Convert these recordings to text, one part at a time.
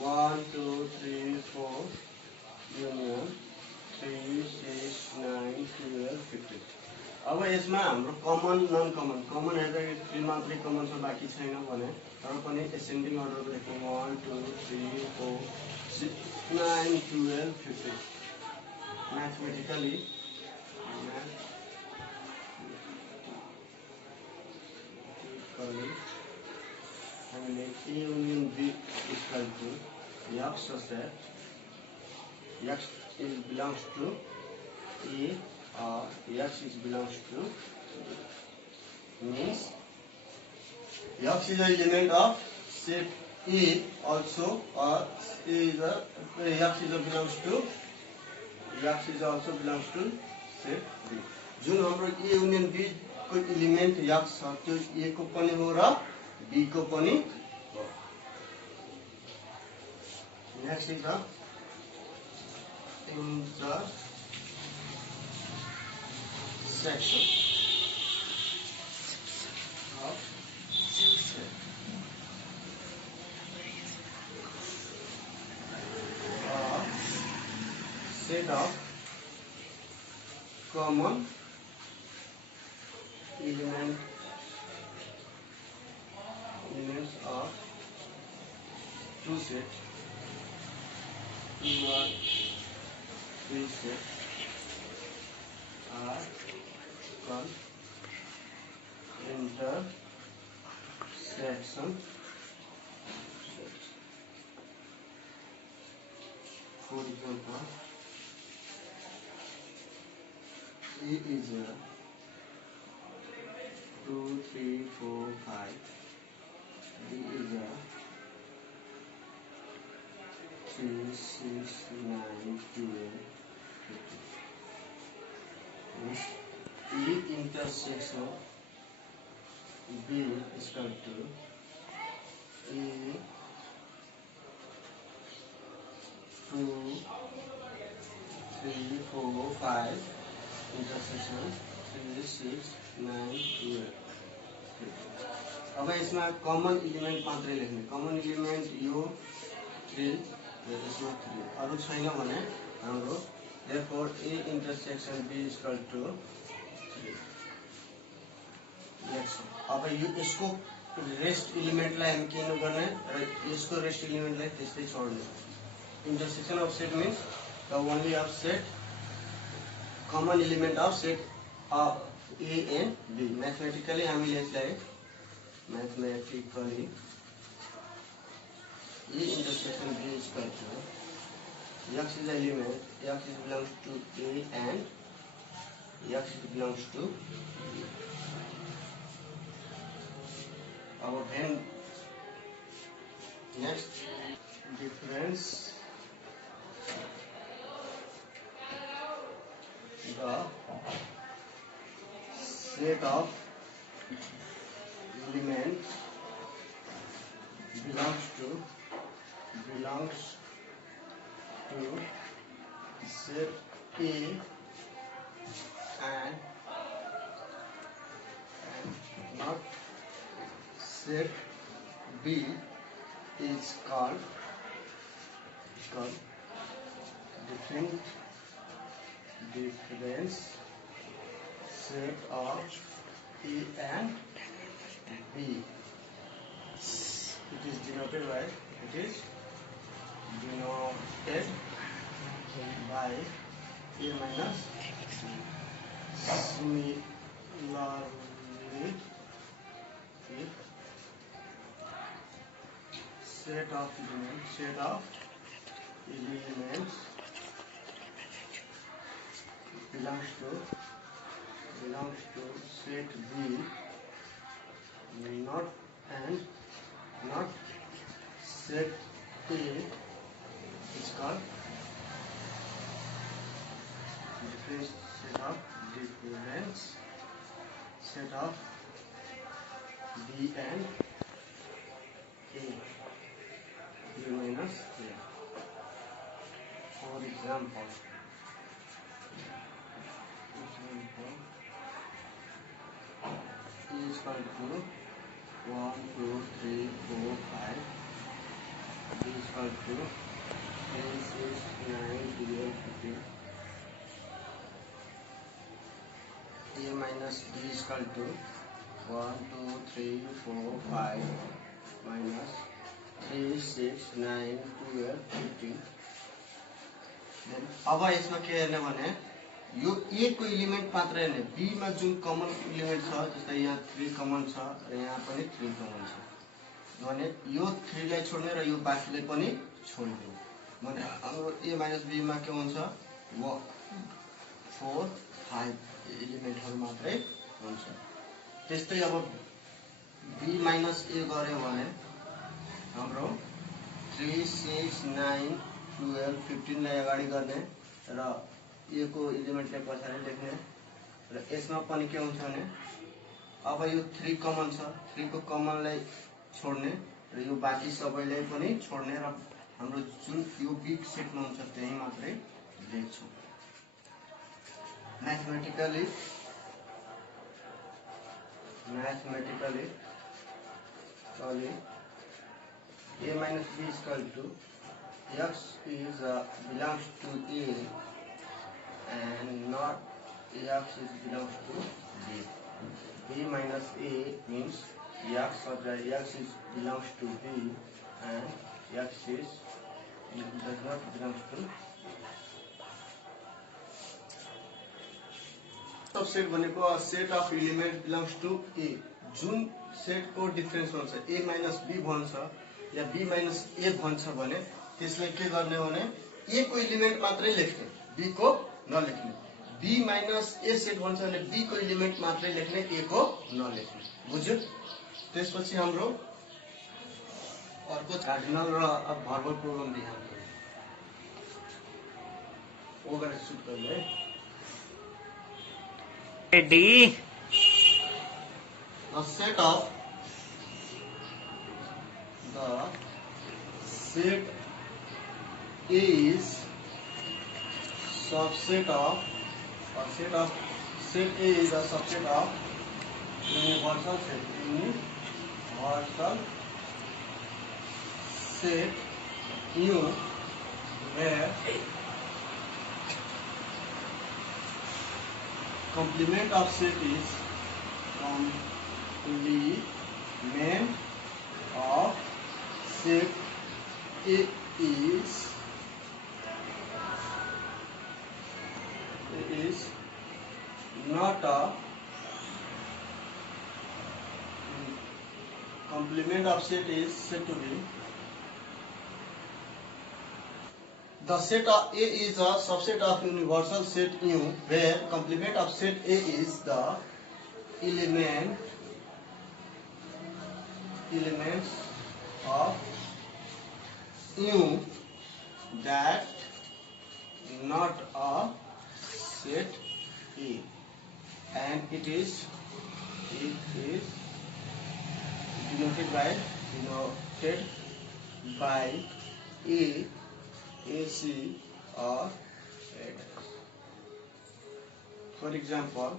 1 2 3 4 union 3 6 9 12 15। अब यसमा हाम्रो कमन नन कमन कमन हेर्दा 3 मात्रै कमन छ, बाँकी छैन भने तर पनि एसेन्डिङ अर्डरमा लेखौँ 1 2 3 4 6 9 12 15। म्याथमेटिकली हामीले A union B equal to X such that X is belongs to A or X is belongs to means X is an element of set A also, or X is belongs to X is also belongs to set B। जुन हाम्रो A union B को element X छ त्यो A को पनि हो र B को पनि हो। Next is the intersection of set of common elements of two sets, two or three sets are called intersection sets। For example, A is a 2 3 4 5, B is a 3 6 9 12 15. E intersection B is equal to A 2 3 4 5 intersection 3 6 9 12। अब यसमा common element मात्रै लेख्ने, common element यो 3 यसमा 3 अरु छैन भने हाम्रो therefore A intersection B is equal to 3। अब यसको रेस्ट एलिमेन्टलाई हामी के गर्ने र यसको रेस्ट एलिमेन्टलाई त्यस्तै छोड्ने। Intersection of set means the only of set common element of set of A and B। Mathematically हामीले यसलाई mathematically A intersection B is equal to X is the element, X is belongs to A and X belongs to B। Our then next difference the set of element belongs to set A and not set B is called difference set of A and B। It is denoted by A minus similarly if set of elements belongs to set B not set A is called difference set of B and A, B minus A। For example, E is equal to 1 2 3 4 5, B is equal to 10, 6, 9, 12, 15. A minus B is equal to 1, 2, 3, 4, 5 minus 3, 6, 9, 12, 15. Then अब यसमा के हेर्ने भने यो A को element मात्र हेर्ने, B मा जुन कमन एलिमेन्ट छ, जस्तै यहाँ 3 कमन छ र यहाँ पनि 3 कमन छ भने यो 3 लाई छोड्ने र यो बाँकीलाई पनि छोड्ने भने हाम्रो A minus B मा के हुन्छ 1, 4, 5 एलिमेन्टहरु मात्रै हुन्छ। त्यस्तै अब B minus A गर्यो भने हाम्रो 3, 6, 9, 12, 15 लाई अगाडि गर्ने र A को एलिमेन्टलाई पछाडि लेख्ने र यसमा पनि के हुन्छ भने अब यो 3 कमन छ, 3 को कमनलाई छोड्ने र यो बाँकी सबैलाई पनि छोड्ने र हाम्रो जुन यो बिग सेटमा हुन्छ त्यही मात्रै लेख्छौं। Mathematically A minus B is equal to X is belongs to A and not X is belongs to B. B minus A means X, or X is belongs to B and X is does not belongs to subset भनेको set of element belongs to A। जुन set को difference हुन्छ A minus B भन्छ या B minus A भन्छ भने त्यसलाई के गर्ने भने A को एलिमेन्ट मात्रै लेख्ने, B को नलेख्ने। B minus A सेट भन्छ भने B को एलिमेन्ट मात्रै लेख्ने, A को नलेख्ने। बुझ्यो? त्यसपछि हाम्रो अर्को कार्डिनल र भर्बल प्रोग्राम ध्यान दिनु। ओ गरेर सुट गर्नु है। D. The set of A is subset of set A is a subset of universal set U where complement of set is complement of set A is not a complement of set is said to be the set of A is a subset of universal set U where complement of set A is the elements of U that not a set A and it is denoted by A, AC or A. For example,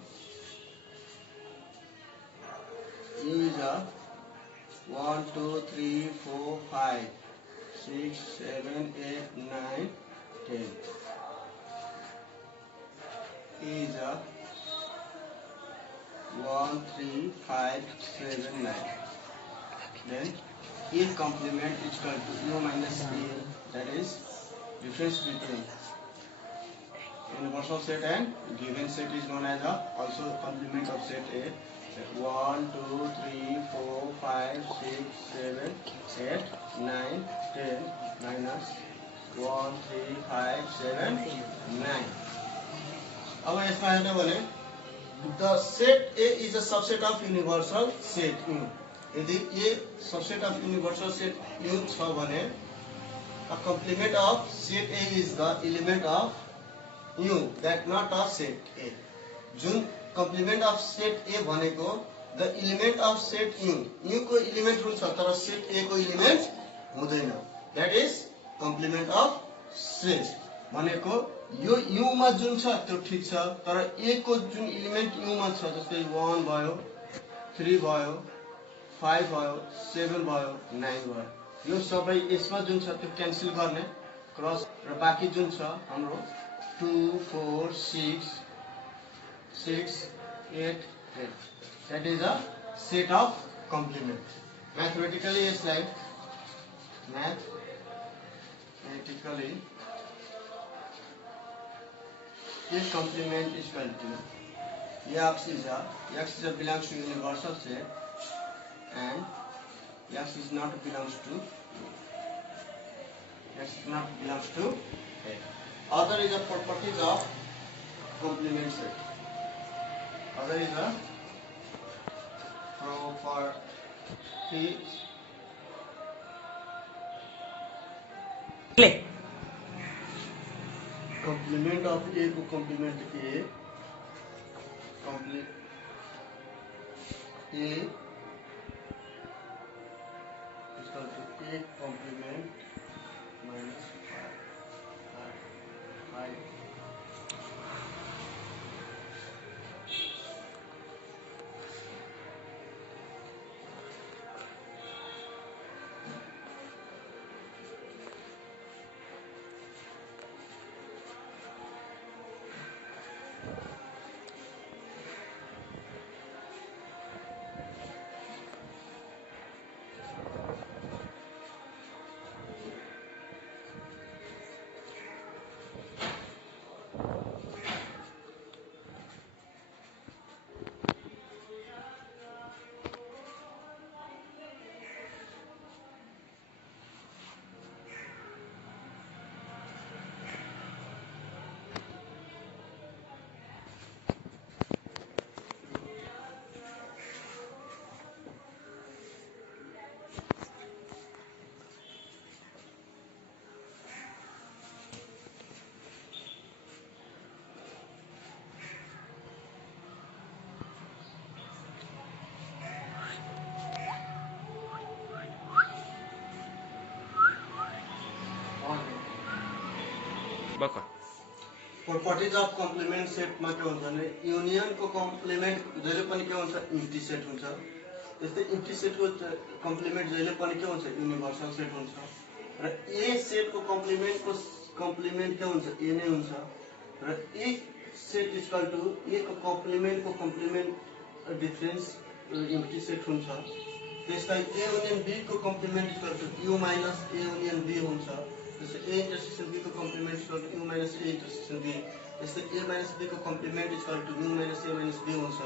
U is a 1, 2, 3, 4, 5, 6, 7, 8, 9, 10. E is a 1, 3, 5, 7, 9. Then E complement is equal to U minus A, that is difference between universal set and given set is known as also complement of set A. 1, 2, 3, 4, 5, 6, 7, 8, 9, 10 minus 1, 3, 5, 7, 9. अब यसमा हेर्नु भने the set A is a subset of universal set U. यदि A subset of universal set U छ भने a complement of set A is the element of U that not of set A. जुन complement of set A भनेको the element of set U. U को element हुन्छ तर set A को element हुँदैन. That is complement of set. भनेको यो U मा जुन छ त्यो ठीक छ तर A को जुन element U मा छ जस्तै 1 भयो, 3 भयो, 5 भयो, 7 भयो, 9 भयो यो सबै यसमा जुन छ त्यो क्यान्सल गर्ने क्रस र बाँकी जुन छ हाम्रो 2 4 6 6 8 8 that is a set of complement. Mathematically यसलाई mathematically if complement is equal to x is a belongs to universal set and x is not belongs to A. Other is a properties of complement set. Other is a properties complement of A को complement A is equal to A complement minus 5. Properties of complement set मा के हुन्छ भने union को complement जहिले पनि के हुन्छ इम्प्टी सेट हुन्छ त्यस्तै इम्प्टी सेट को कम्प्लिमेन्ट जहिले पनि के हुन्छ युनिभर्सल सेट हुन्छ र ए सेट को कम्प्लिमेन्ट के हुन्छ ए नै हुन्छ र A set equal to A को कम्प्लिमेन्ट डिफरेन्स इम्प्टी सेट हुन्छ त्यसलाई ए युनियन बी को complement equal to U minus A union B हुन्छ जैसे A इंटरसेक्शन B को complement equal to U minus A intersection B जैसे A minus B को complement equal to U minus A minus B हुन्छ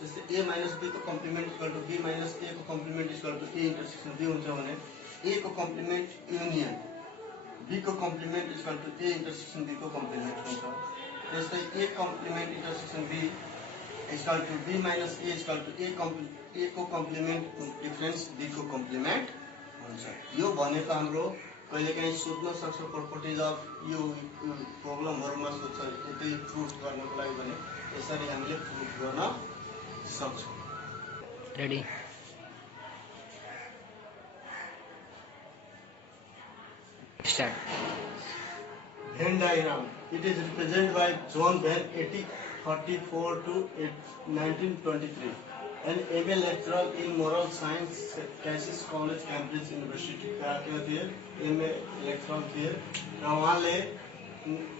जैसे A minus B को complement equal to B minus A को complement equal to A intersection B हुन्छ भने A को complement union B को complement equal to A intersection B को complement हुन्छ जैसे A complement intersection B equal to B minus A equal to A को complement difference B को complement हुन्छ यो भनेको हाम्रो कहिलेकाहीँ सोध्न सक्छ प्रपर्टिज अफ यो प्रब्लमहरुमा सोध्छ यतै प्रुफ गर्नको लागि भने यसरी हामीले प्रुफ गर्न सक्छौं ready start Venn diagram it is represented by John Venn 1844 to 1923 an MA lecturer in moral science Casius College Cambridge University का थियो MA lecturer थियो र उहाँले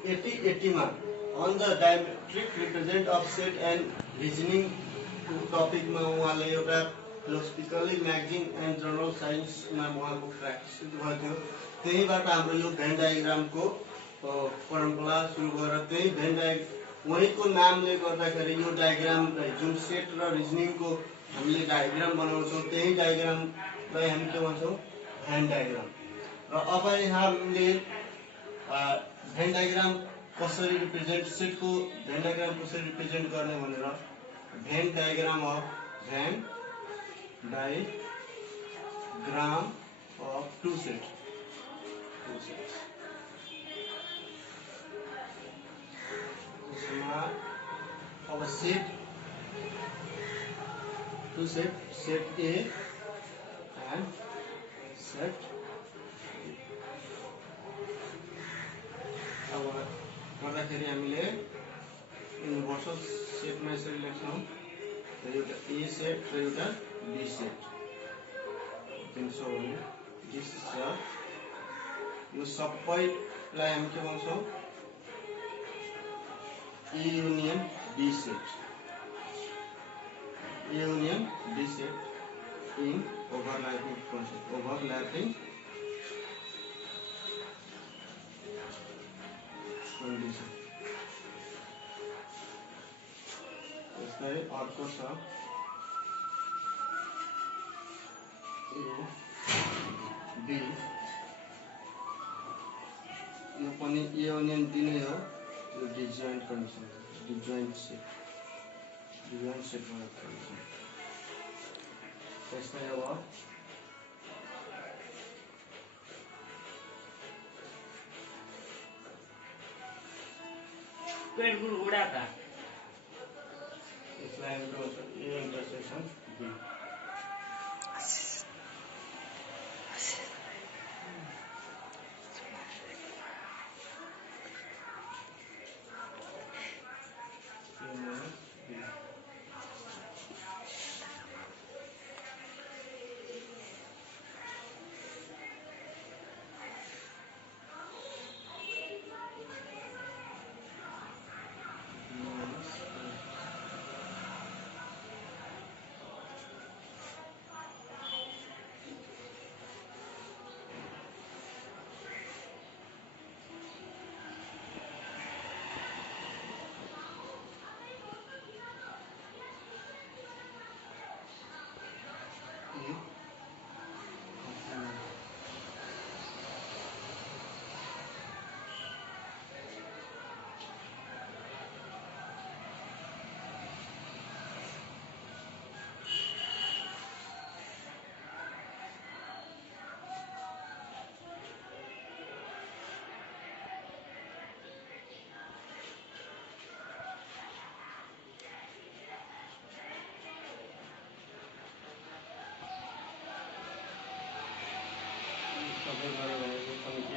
80 मा on the diametric represent of set and reasoning topic मा उहाँले एउटा philosophically magazine and journal science मा उहाँको प्र्याक्टिस भयो थियो त्यहीबाट हाम्रो यो भेन डायग्राम को परम्परा सुरु गरेर त्यही भेन डायग्राम वहीको नामले गर्दाखेरि यो डायग्रामलाई जुन सेट र रिजनिङ को हामीले डायग्राम बनाउँछौं त्यही डायग्रामलाई हामी के भन्छौं भेन डायग्राम र अब यहाँ हामीले भेन डायग्राम कसरी रिप्रेजेन्ट सेट को भेन डायग्राम कसरी रिप्रेजेन्ट गर्ने भनेर Venn diagram of two set of a set to set A and set B. अब गर्दाखेरि हामीले युनिभर्सल सेटमा यसरी लेख्छौं एउटा A सेट र एउटा B सेट दिन्छौं भने दिस सेट यो सबैलाई हामी के भन्छौं A union B set in overlapping concept overlapping condition यसलाई अर्को छ A B यो पनि A union B नै हो यो disjoint condition disjoint set वाला condition त्यसलाई अब पेट गुडगुडा था इसलिए हम तो A intersection B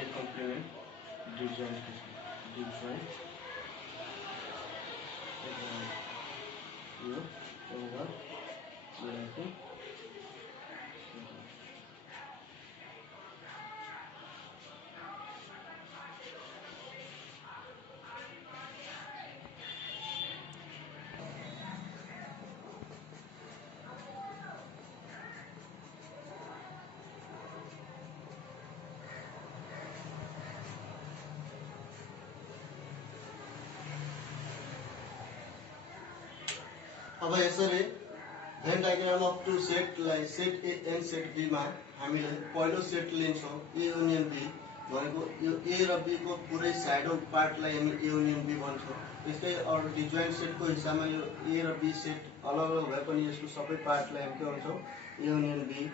complement disjoint overlapping अब यसरी Venn diagram of two set लाई set A and set B मा हामीले पहिलो सेट लिन्छौं ए युनियन बी भनेको यो ए र बी को पुरै साइडो पार्टलाई हामी ए युनियन बी भन्छौं त्यसै अरु डिजोइन्ट सेट को हिसाबमा यो ए र बी सेट अलग अलग भए पनि यसको सबै पार्टलाई हामी के भन्छौं ए युनियन बी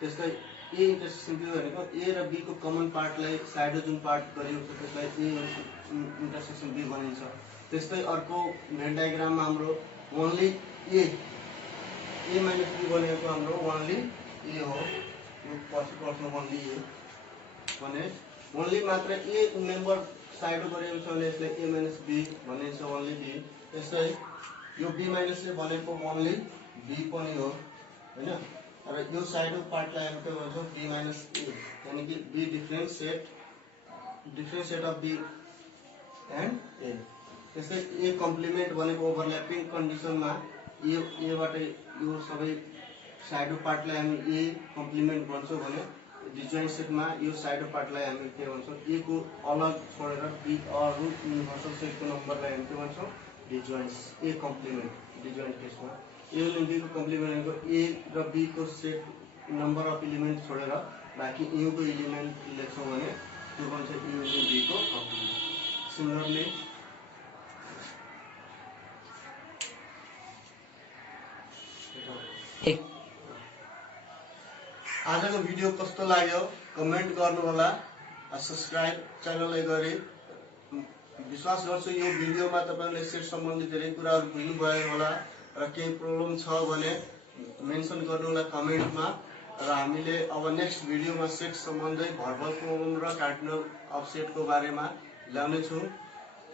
त्यसै ए इन्टरसेक्सन बी भनेको ए र बी को कमन पार्टलाई साइडो जुन पार्ट गरियो त्यसलाई ए इन्टरसेक्सन बी भनिन्छ त्यसै अर्को भेन डायग्राममा हाम्रो only A minus B भनेको हाम्रो only A हो यो पछि पर्छ only A भने only मात्र A मेम्बर साइडो गरेको छ भने यसलाई A minus B भनिन्छ only B त्यसै यो B minus A भनेको only B पनि हो हैन र यो साइडो पार्टलाई हामी के भन्छौं B minus A यानी कि B different set of B and A त्यसै ए कम्प्लिमेन्ट भनेको ओभरल्यापिङ कन्डिसनमा ए बाट यो सबै साइडो पार्टलाई हामी ए कम्प्लिमेन्ट भन्छौं भने डिजोइन्ट सेटमा यो साइडो पार्टलाई हामी के भन्छौं ए को अलग छोडेर बी अरु युनिभर्सल सेटको नम्बरलाई हामी के भन्छौं डिजोइन्ट ए कम्प्लिमेन्ट डिजोइन्ट केसमा ए युनियन बी को कम्प्लिमेन्ट भनेको ए र बी को सेट नम्बर अफ एलिमेन्ट छोडेर बाकी यु को एलिमेन्ट लेख्छौं भने त्यो भन्छ ए युनियन बी को कम्प्लिमेन्ट सिमिलरली आजको भिडियो कस्तो लाग्यो कमेन्ट गर्नु होला सब्स्क्राइब च्यानललाई गरी विश्वास गर्छु यो भिडियोमा तपाईहरुले सेट सम्बन्धी धेरै कुराहरु बुझ्नु भयो होला र केही प्रब्लम छ भने मेन्सन गर्नु होला कमेन्टमा र हामीले अब नेक्स्ट भिडियोमा सेट सम्बन्धी भर्बल प्रोग्राम र कार्डिनल अफ सेटको बारेमा ल्याउने छु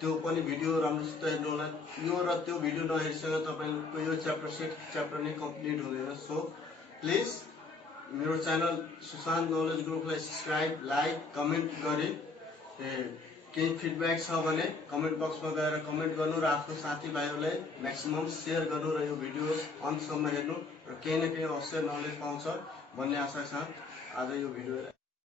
त्यो पनि भिडियो राम्रोसित हेर्नु होला यो र त्यो भिडियो नहेरिसकेर तपाईको यो च्याप्टर सेट च्याप्टर नै कम्प्लिट हुँदैन सो प्लिज मेरो च्यानल सुशान्त नलेज ग्रुपलाई सब्सक्राइब लाइक कमेन्ट गरे केही फिडब्याक छ भने कमेन्ट बक्समा गएर कमेन्ट गर्नु र आफ्नो साथीभाइहरूलाई म्याक्सिमम सेयर गर्नु र यो भिडियो अन्तसम्म हेर्नु र केही न केही अवश्य नलेज पाउँछ भन्ने आशा साथ आज यो भिडियो